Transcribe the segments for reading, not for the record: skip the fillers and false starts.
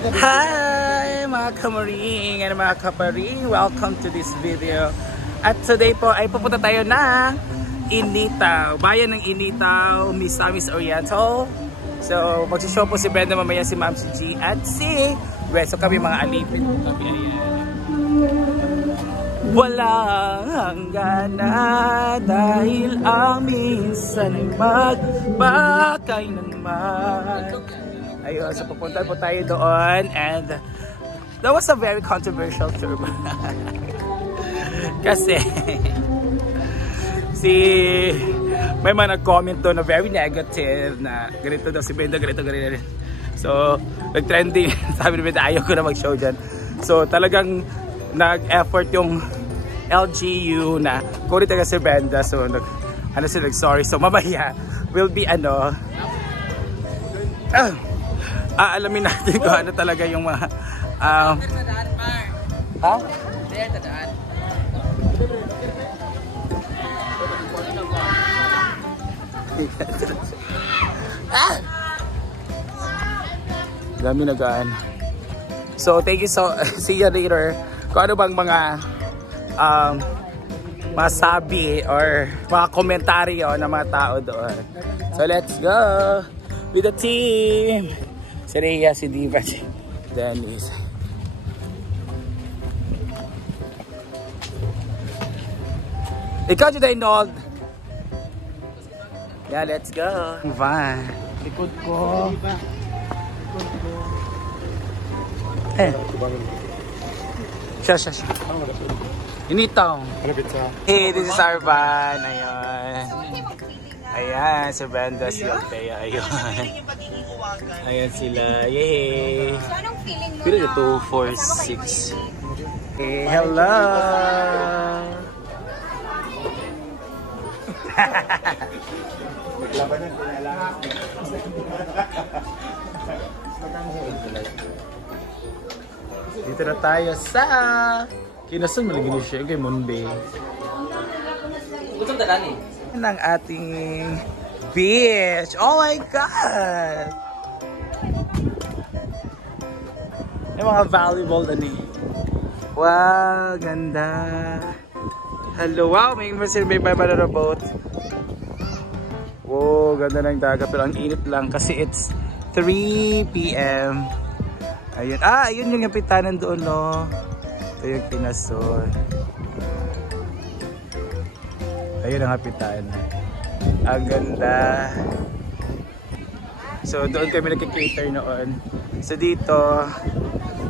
Hi mga kamaring and mga kaparing! Welcome to this video. At today po ay pupunta tayo na Initaw, bayan ng Initaw, Misamis Oriental. So magsishow po si Brenda mamaya, si Ma'am si G at si Red. So kami mga alipin. Walang gana dahil ang minsan ay magbakay naman. Ayun, so pupunta po tayo doon and that was a very controversial term. Kasi may mga nag-comment doon na very negative na ganito daw si Brenda, ganito. So nag-trending, sabi ni Brenda ayaw ko na mag-show dyan. So talagang nag-effort yung LGU na kung talaga si Brenda. So nag-sorry. So mamaya will be alamin natin kung ano talaga yung mga ha? Dami nagaan. So thank you, so see you later. Kung ano bang mga masabi or mga komentaryo ng mga tao doon. So let's go with the team. Si Rhea, si Diva, si Dennis. Ikaw, Judainold. Yeah, let's go. Van. Likod ko. Siya. Initaw. Hey, this is our van. Ayan, si Brenda, si Althea. Ayan sila. Yay! So, anong feeling mo Pero na? ito, 4, 6. Hey, hello! Dito na tayo sa Kinasun, maligini siya kay Monday. Gusto mo Ng ating beach. Oh my God! Yung mga volleyball na ni. Wow, ganda. Hello, wow, may banana boat. Wow, ganda ng dagat. Pero ang init lang kasi it's 3 PM. Ayun, ayun yung kapitanan doon, no? Ito yung Kinasun. Ayun ang kapitanan. Ang ganda. So doon kami nagki-cater noon. So dito,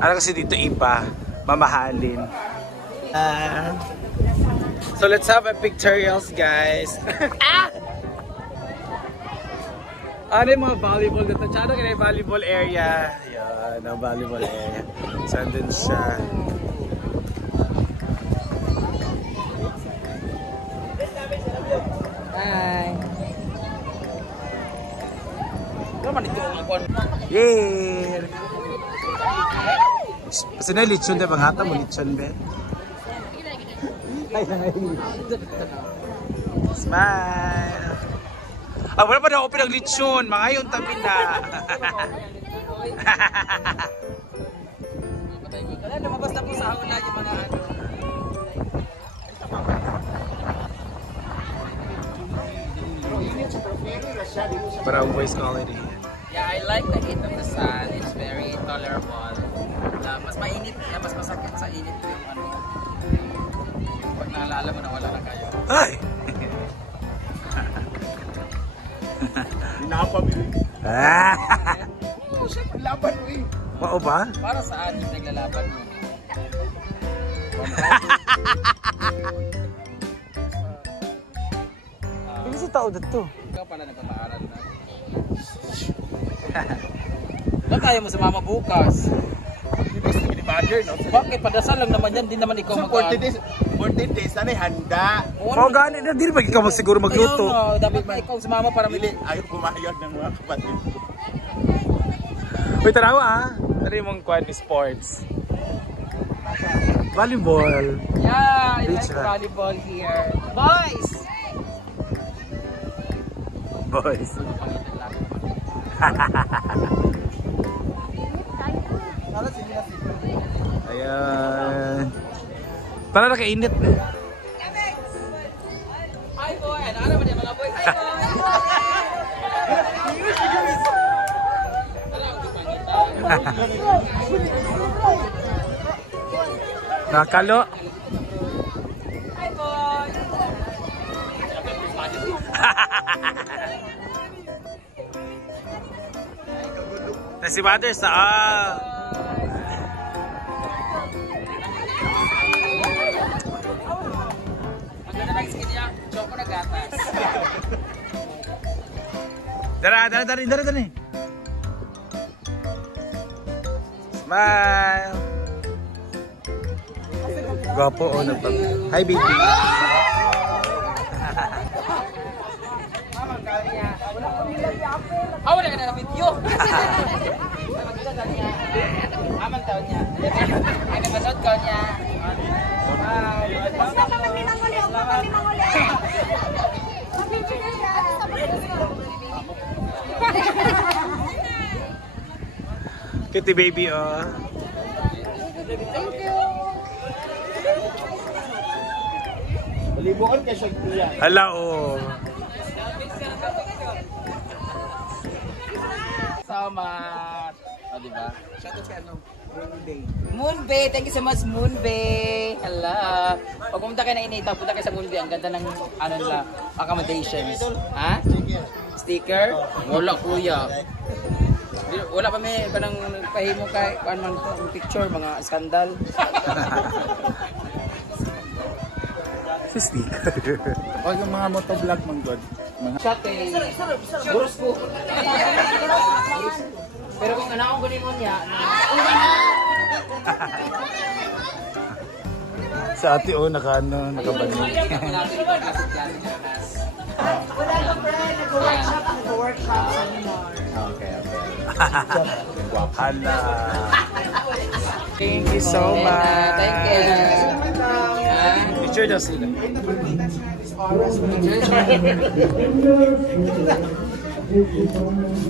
kasi dito iba, mamahalin. So let's have a pictorials, guys. Ano yung mga volleyball dito? Tsaka na yung volleyball area. Ayan, ang volleyball area. Saan din siya? Hi! Yay! Kasi na lechon na bang hata mo lechon ba? Smile! Wala pa na ako pinag-lechon, mga yung tabi na. Wala, lumabas na po sa hula yung mga Parang voice quality. Yeah, I like the heat of the sun. It's very tolerable. Mas mainit, mas masakit sa init yung pag naalala mo na wala na kayo. Ay! Napabili. Siya laban mo eh. Wow ba? Para saan yung naglalaban mo? Hindi si tao dito. Ikaw pala nagpapaaral na. Ba't tayo mo sumama bukas? Bakit? Padasal lang naman yan. Di naman ikaw So 14 days na handa. Oh, gani na. Di ba ikaw siguro magluto? Ayaw na. Dapat ba ikaw sumama para Pili, ayaw kumayag ng mga kapatid. Uy, tarawa ha. Tari mong kwan ni sports. Volleyball. Yeah, I Beach like ba? volleyball here. Boys! Boys. Ayan. Para nakainit. Hi boy! Ano ba mga boy? Hi boy! Nakalo. Hi boy! Na si Mother sa Maganda lang skin niya. Choco na gatas. Dara. Smile. Gwapo o nagpag. Hi baby. Wala ka na na video. Aman taon niya. Ay, nabasod ka niya. Basta kami manguli, huwag mo kami manguli. Kitty baby oh. Thank you. Malibukan ka siya kuya. Hala oh. Salamat. O, diba? Shoutout kay ano? Moonbay. Moonbay! Thank you so much, Moonbay! Hala! Pag pumunta kayo na Inita, punta kayo sa Moonbay. Ang ganda ng ano nila, accommodations. Ha? Sticker? Wala kuya. Wala pa may kanang pahimo kay ano man to, picture, mga skandal. Si sticker. O yung mga motovlog mong god. Shot eh. Burus ko. Pero kung anakong gunin mo niya, Sa ate oh nakabanyo. Okay. Hala. Thank you so much. Thank you. Picture daw sila.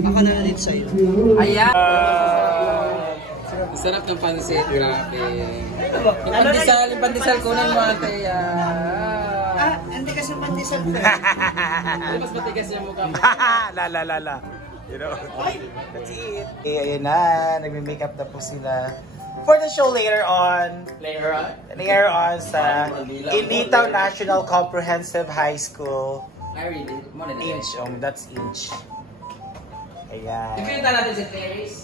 Ako na rin sa'yo. Ayan. Sarap ng pansit, grabe. Yung pandesal kunin mo ate. Hindi kasi pandesal ko. Mas matigas yung mukha mo. La. You know? That's it. Okay, ayun na. Nagme-makeup na po sila. For the show later on. Later on sa Initaw National Comprehensive High School. I really, mo na din. Inch. That's Inch. Ayan. Ipinta natin si Clarice.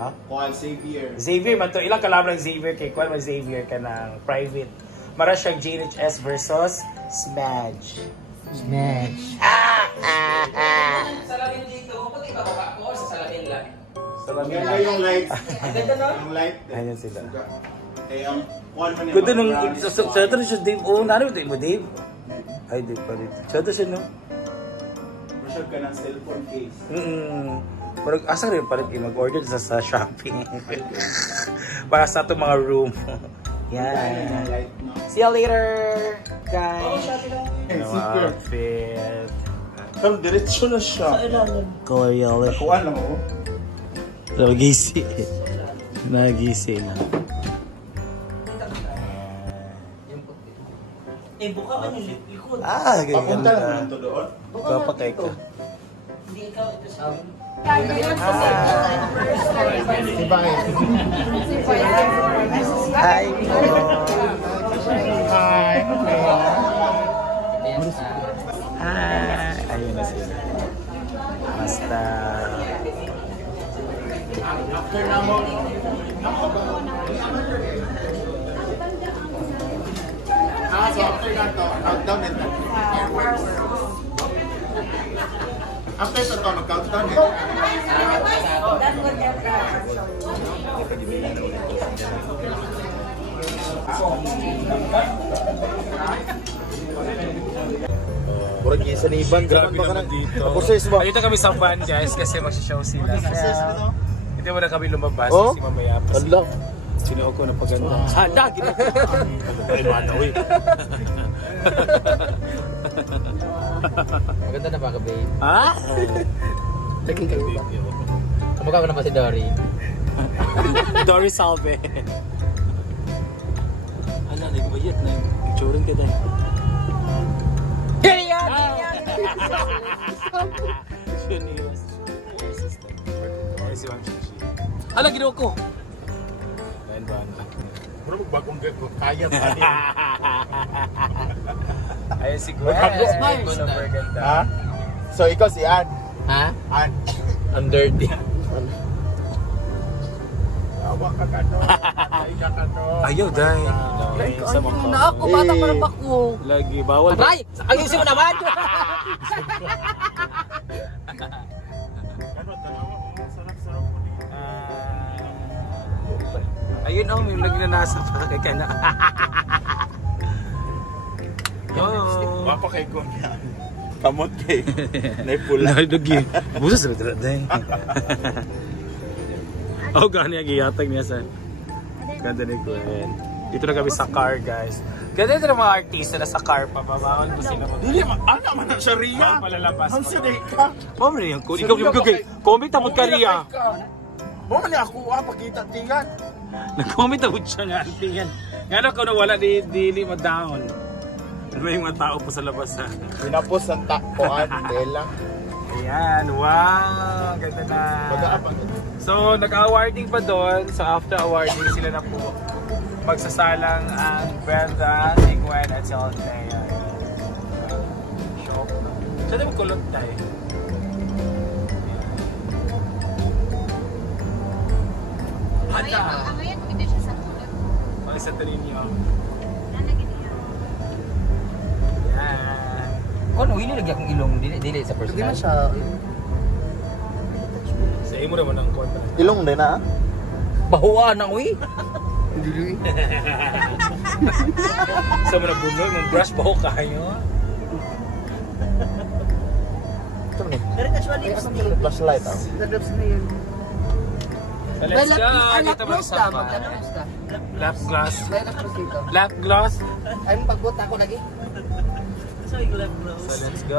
Huh? Juan Xavier. Xavier man to. Ilang kalaban ng Xavier kay Kwan man Xavier ka ng private. Mara siyang GHS versus Smudge. Salamin dito. Kapag iba baba ko sa salamin lang. Salamin Ganda lang. yung light. Ang ganda no? Yung light. Ayan sila. Eh, ang Juan man Ganda nung sa ito siya Dave. Oo, narinig mo Dave? Ay, Dave pa rin. Sa ito siya no? Masyad ka ng cellphone case. Parang asa rin pa rin mag-order sa shopping. Para sa itong mga room. Yan. Light, no? See you later, guys. Hey, Ano, secret. outfit. Pero diretso na siya. Korealish. Nakuha lang mo. Nagisi. na. Buka man yung likod. Ah, Papunta lang ganda. naman to doon. Kapakay ka. Hindi ikaw ito sa Hi po. Hi. Ayun na sila. Basta. After na mo. So after na to, countdown ito. After sa to, mag-countdown ito. Murag isa ni Iban, Grabe naman dito. Process ba? Dito kami sa van guys kasi magsishow sila. Kaya hindi mo na kami lumabas Oh? kasi mamaya pa Allah. sinuo ko na paganda. Handa! Ay, manaw eh. Maganda na ba ka, babe? Ha? Kamukha ko na ba si Dory? Doris Salve. Ano, nagbayat na yung picturing ka dahil. Ganyan! Shuniwas. Ay, si Ma'am Shishi. Ala, ginawa ko! Bayan ba? Pero magbagong kaya pa niya. Ay, si Gwen. Super ganda. Ha? So, ikaw si Ann. Ha? Ann. Ang dirty. Awa ka ka no. Ay ka ka no. Ayaw, dahil. Sa mga Na ako, bata pa rin ako. lagi, bawal. Aray! Ayusin mo naman! Ano, dalawa mo. Sarap-sarap mo niya. Ayun, oh, may nagnanasa pa kay Kana. Oh. Wapa kay Gong yan. Kamot kay. Naipula. Nalagi. Busas na tira dahil. Oh, gani ang iyatag niya sa. Ganda ni Gwen. Dito na kami sa car, guys. Ganda dito ng mga artista na sa car pa. Babawal po sila. Dili, ana man ang Sharia. Bawal palalabas. Ang saday ka. Mama na yan. Ikaw kay comment tapos ka riya. Mo man ako pakita tingan. Nag-comment tapos siya nga. Tingnan. Nga na kung wala dili ma-down. May mga tao po sa labas ha. Pinapos ang takpoan, tela. Ayan, wow! Ganda na. Pag-aapang. So, nag-awarding pa doon. So, after awarding, sila na po magsasalang ang Brenda, si Gwen, at si Althea. Shop. Saan na magkulot tayo? Handa! Ngayon, hindi siya sa tulad. Mag-isa to ninyo. Nanagin niya. Yan. Kung hindi lagi akong ilong, dili sa personal. Hindi man siya. Sa imo naman ang kontra. Ilong din na. Bahuan na, uy! Hindi. Sa mo nagbunol, mong brush pa ko kayo. Ito ni. Flashlight ah. So, let's go! Dito mo sa pa. Lap gloss. Lap gloss. Ay, pagbuta ko lagi. So let's go!